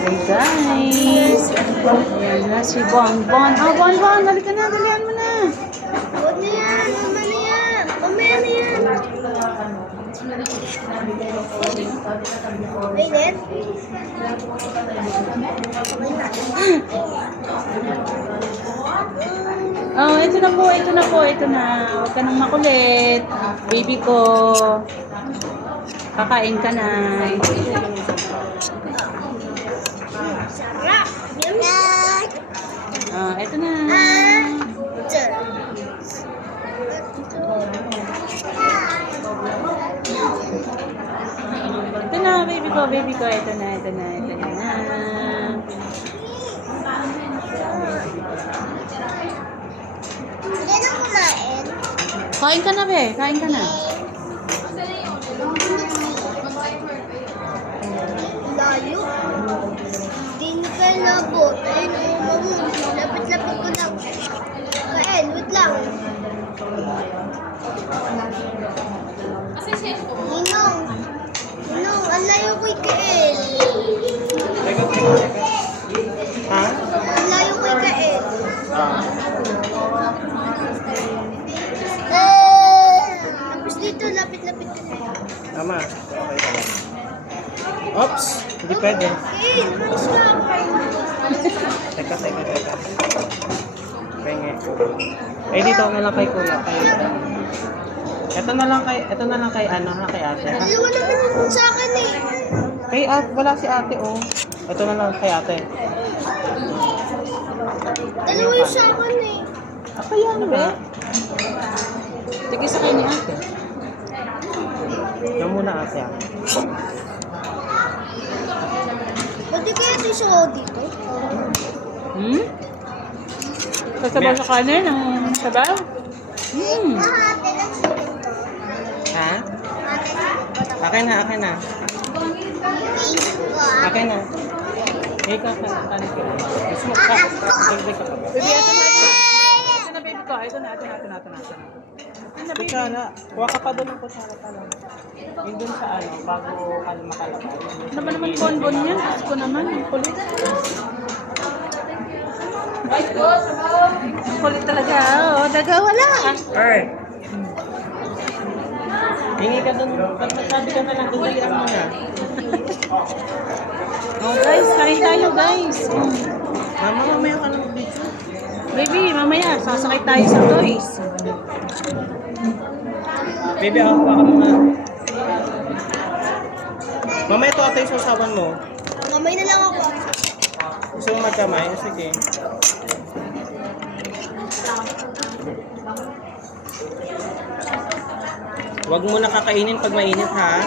Hey guys! Ayan na si Bonbon. Ah, Bonbon! Halika na! Dalihan mo na! Huwag na yan! Mama na yan! Mamaya na yan! Mainit? Oh, ito na po, ito na po, ito na. Huwag ka nang makulit. Baby ko. Kakain ka na. Sarap! Yum! Oh, ito na. Ito na, baby ko, baby ko. Ito na, ito na, ito na. Hindi na kumain. Kain ka na, be. Kain ka na. Layo. Hindi na kayo nabot. Ayun, lapit-lapit ko lang. Kain, wait lang. Ninong. Ninong, ang layo ko ikain. Ha? Ang layo ko ikain. Tapos dito, lapit-lapit ko na. Tama. Oops! Hindi pwede. Eh, mas lang. Teka. Penge. Eh, dito na lang kay kuya. Ito na lang kay ano ha, kay ate. Ha? Dalawa naman yung sa akin eh. Kay ate, wala si ate oh. Ito na lang kay ate. Dalawa yung sa akin eh. Kaya ano ba? Sige sa kayo ni ate. Yan muna ate ha. Pwede kaya ito yung dito? Hmm? Sasabaw sa kanin ng sabaw? Hmm. Ate lang siya. Ha? Akin na. Akin na. Eh, kanin ka. Gusto mo ka? Bigay ka pa ba? Baby, ito na, ito na. Ito na, baby ko. Ito na. Kutsara. Kuha ka pa doon ng kutsara pa lang. Yung doon sa ano, bago ka makalabas. Ano ba naman bonbon niya? Gusto ko naman. Ang kulit. Ang kulit talaga. Oh, daga wala. Alright. Hingi ka doon. Pag nagsabi ka na lang, dudalian mo na. Oh, guys, kain tayo, guys. Mama, mamaya ka lang video. Baby, mamaya, sasakay tayo sa toys. Baby, ako pa ka muna. Mama, ito ata yung sasawan mo. Mamay na lang ako. Gusto mo magkamay? Sige. Huwag mo na kakainin pag mainit, ha?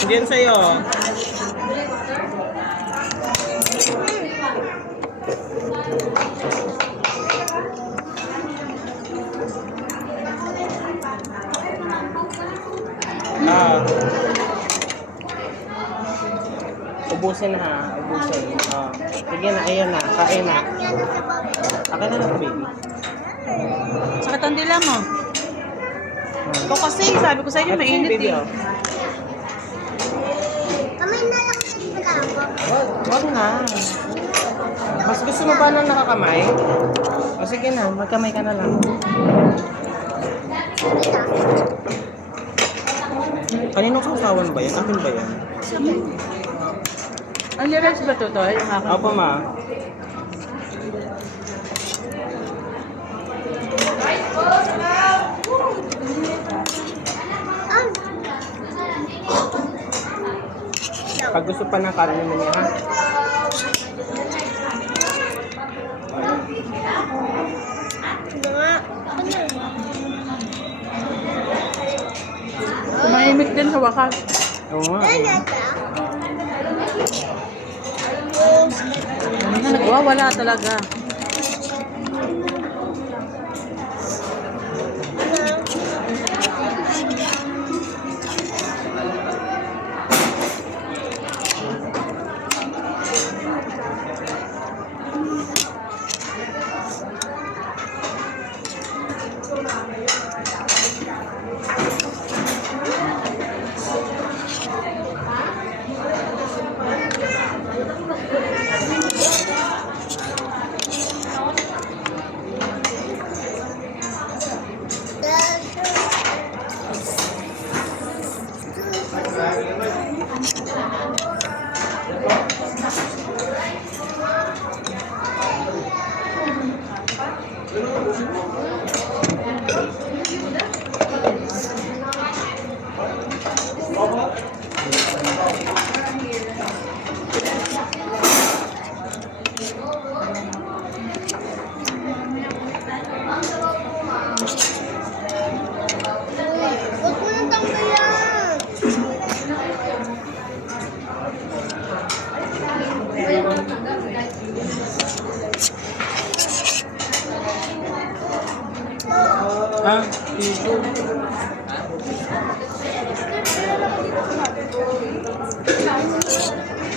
Hindi yan sa'yo. Ubusin na, ha? Ubusin. Sige na, ayan na. Kain na. Akin na lang, baby. Sakit ang dila mo. Ikaw kasi, sabi ko sa inyo, mainit baby, eh. Kamay na lang din pala ako. Wag na. Mas gusto mo ba nang nakakamay? O sige na, magkamay ka na lang. Kaninong sausawan ba yan? Akin ba yan? Ang lyrics ba ito, Toy? Yung akin. Opo, ma. Pag gusto pa ng kanin mo niya, ha? Mga, Tumahimik din sa wakas. Oo nga. Ano na, nagwawala talaga. Huwag mo nang tanggalan. Ah, tissue.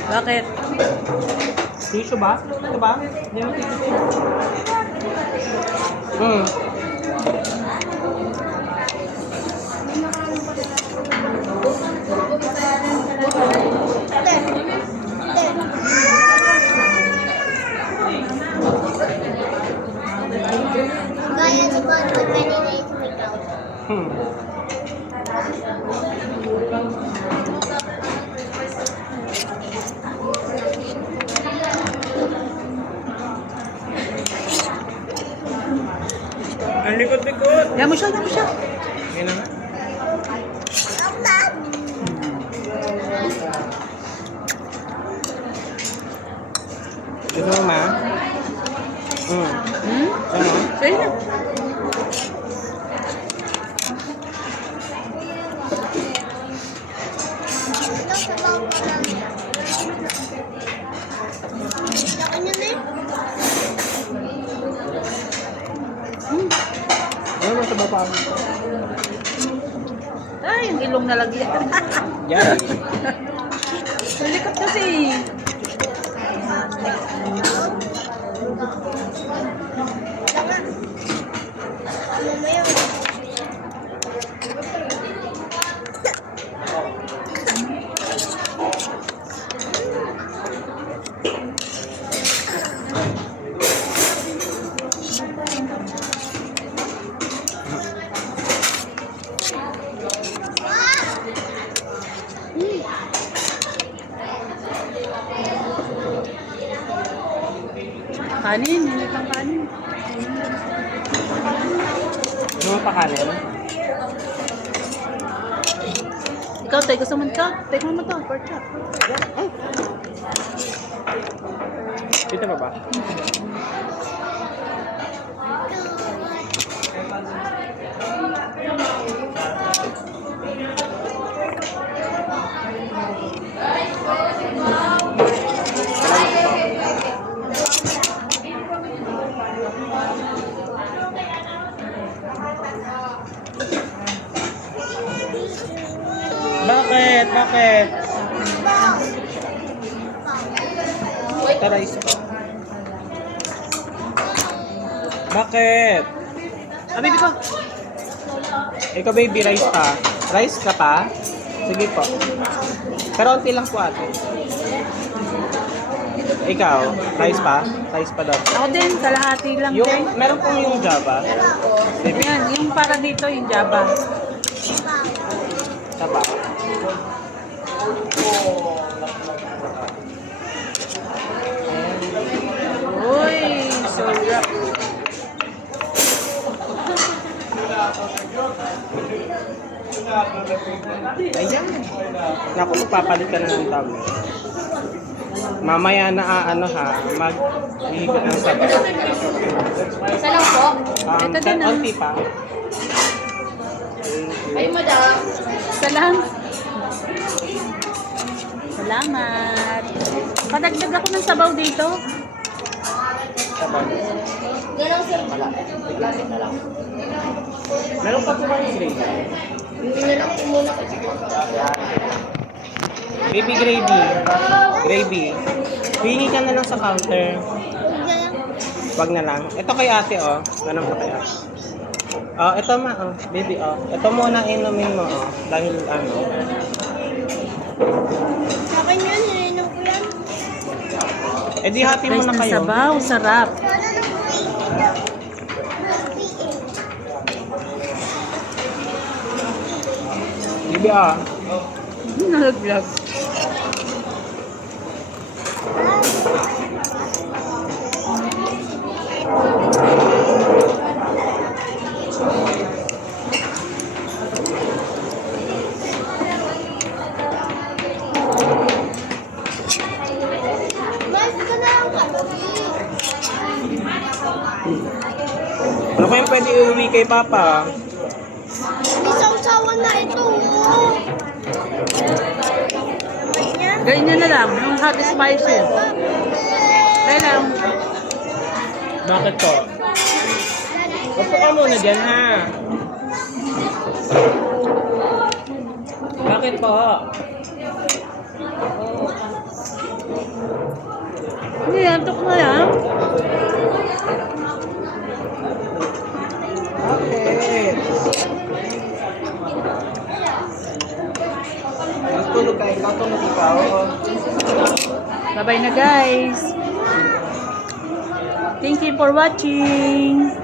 Bakit? Tissue ba? Ito ba? Hindi mo tissue. Ate. Ate. Gaya ni Bonbon kanina yung sumigaw. Hmm. Ang likod-likod. Yan mo siya, yan mo siya. Yan na nga. Gusto mo ma? Hmm. Ano? Sige na. Laki niya na yun. Ano mo sa baba? Ay, yung ilong nalagyan. Yan. Malikot kasi. Tanga. Mamaya. Kanin, hindi pang kanin. Ano mo pa kanin? Ikaw, tay, gusto mo ito? Take mo to, pork chop. Dito ba ba? Bakit? Bakit? Tara, isa pa. Bakit? Ah, baby ko. Ikaw baby, rice pa? Rice ka pa? Sige po. Pero unti lang po ate. Ikaw, rice pa? Rice pa daw. Ako din, kalahati lang din. Yung, meron pong yung Java. Baby, Yan, yung para dito, yung Java. taba. Uy, sarap. Ayan. Naku, magpapalit ka na ng tabo. Mamaya na ano ha, mag-ihigit ng sabaw. Isa lang po. Ito din ah. Konti pa. Ay, madam. Isa lang. Salamat. Padagdag ako ng sabaw dito. Sabaw. Ganang sir. Meron pa po ba yung gravy? Hindi na lang po muna kasi. Baby gravy. Gravy. Hingi ka na lang sa counter. Huwag na lang. Wag na lang. Ito kay ate oh. Ganun po kay ate. Oh, ito ma oh. Baby oh. Ito muna inumin mo oh. Dahil ano. Sa akin yan, nilinom ko yan. Eh di hati mo Rice na ng kayo. sabaw, sarap. Baby ah. Nag-vlog. Mas ka na lang kami. Ano kayang pwede iuwi kay Papa? Isang sawa na ito. Oh. Ganyan na lang, yung hot spicy. Kaya lang, Bakit po? Upo ka muna dyan, ha? Bakit po? hindi, antok na yan. Okay. Natulog ka, natulog ikaw. Bye-bye na guys. Thank you for watching.